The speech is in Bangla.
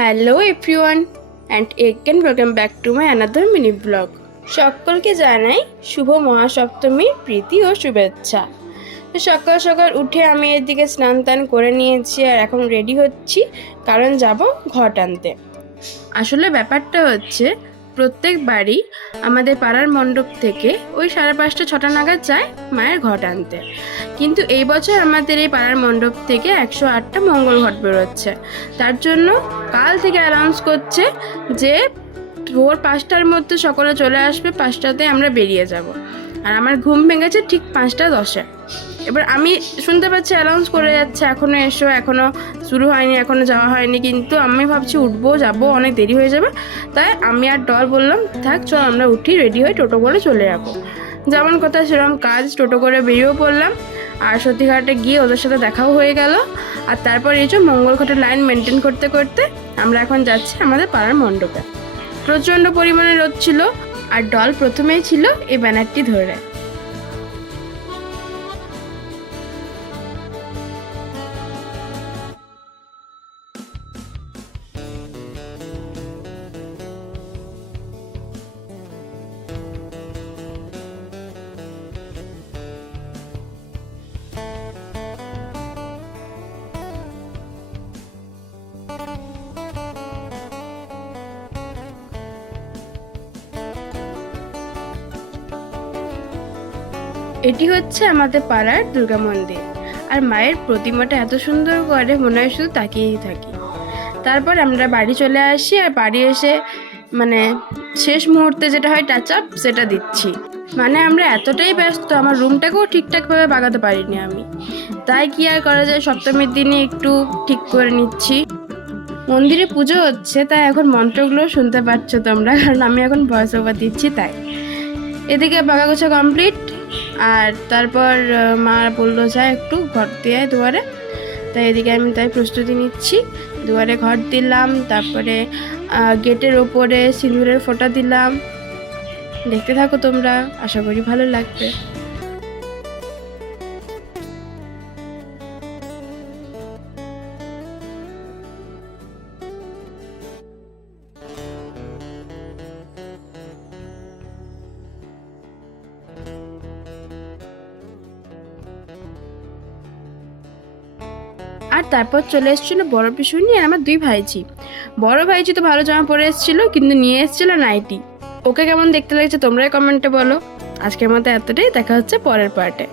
Hello everyone and again welcome back to my another mini blog. সকলকে জানাই শুভ মহাসপ্তমীর প্রীতি ও শুভেচ্ছা। তো সকাল সকাল উঠে আমি এদিকে স্নান টান করে নিয়েছি আর এখন রেডি হচ্ছি, কারণ যাব ঘট আনতে। আসলে ব্যাপারটা হচ্ছে প্রত্যেকবারই আমাদের পাড়ার মণ্ডপ থেকে ওই 5:30 6টা নাগাদ যায় মায়ের ঘট আনতে, কিন্তু এই বছর আমাদের এই পাড়ার মণ্ডপ থেকে 108টা মঙ্গল ঘট বেরোচ্ছে। তার জন্য কাল থেকে অ্যানাউন্স করছে যে ভোর 5টার মধ্যে সকলে চলে আসবে, 5টাতে আমরা বেরিয়ে যাব। আর আমার ঘুম ভেঙেছে ঠিক 5টা 10-এ। এবার আমি শুনতে পাচ্ছি অ্যানাউন্স করে যাচ্ছে এখনও এসো, এখনও শুরু হয়নি, এখনও যাওয়া হয়নি, কিন্তু আমি ভাবছি উঠবো, যাবো, অনেক দেরি হয়ে যাবে। তাই আমি আর ডল বললাম থাক চল আমরা উঠি, রেডি হয়ে টোটো করে চলে যাবো। যেমন কথা সেরকম কাজ, টোটো করে বেরিয়েও পড়লাম। আর সত্যিঘাটে গিয়ে ওদের সাথে দেখাও হয়ে গেল। আর তারপর এই যে মঙ্গল ঘটের লাইন মেনটেন করতে করতে আমরা এখন যাচ্ছি আমাদের পাড়ার মণ্ডপে। প্রচণ্ড পরিমাণে রোদ ছিল আর ডল প্রথমেই ছিল এই ব্যানারটি ধরে। এটি হচ্ছে আমাদের পাড়ার দুর্গা মন্দির, আর মায়ের প্রতিমাটা এত সুন্দর করে মনে হয় শুধু তাকিয়েই থাকি। তারপর আমরা বাড়ি চলে আসি, আর বাড়ি এসে মানে শেষ মুহূর্তে যেটা হয় টাচ আপ সেটা দিচ্ছি। মানে আমরা এতটাই ব্যস্ত, আমার রুমটাকেও ঠিকঠাকভাবে বাগাতে পারিনি আমি। তাই কি আর করা যায়, সপ্তমীর দিনে একটু ঠিক করে নিচ্ছি। মন্দিরে পুজো হচ্ছে তাই এখন মন্ত্রগুলো শুনতে পাচ্ছ তোমরা, কারণ আমি এখন ভয়েস ওভার দিচ্ছি তাই। এদিকে বাগা গোছা কমপ্লিট। আর তারপর মা বললো যায় একটু ঘর দিয়ে দুয়ারে, তাই এদিকে আমি তাই প্রস্তুতি নিচ্ছি। দুয়ারে ঘর দিলাম, তারপরে গেটের ওপরে সিঁদুরের ফোঁটা দিলাম। দেখতে থাকো তোমরা, আশা করি ভালো লাগবে। আর তারপর চলে এসেছিলো বড় পিসুনি আর আমার 2 ভাইজি। বড় ভাইজি তো ভালো জামা পরে এসেছিলো, কিন্তু নিয়ে এসেছিলো নাইটি। ওকে কেমন দেখতে লাগছে তোমরাই কমেন্টে বলো। আজকের মতো এতটাই, দেখা হচ্ছে পরের পার্টে।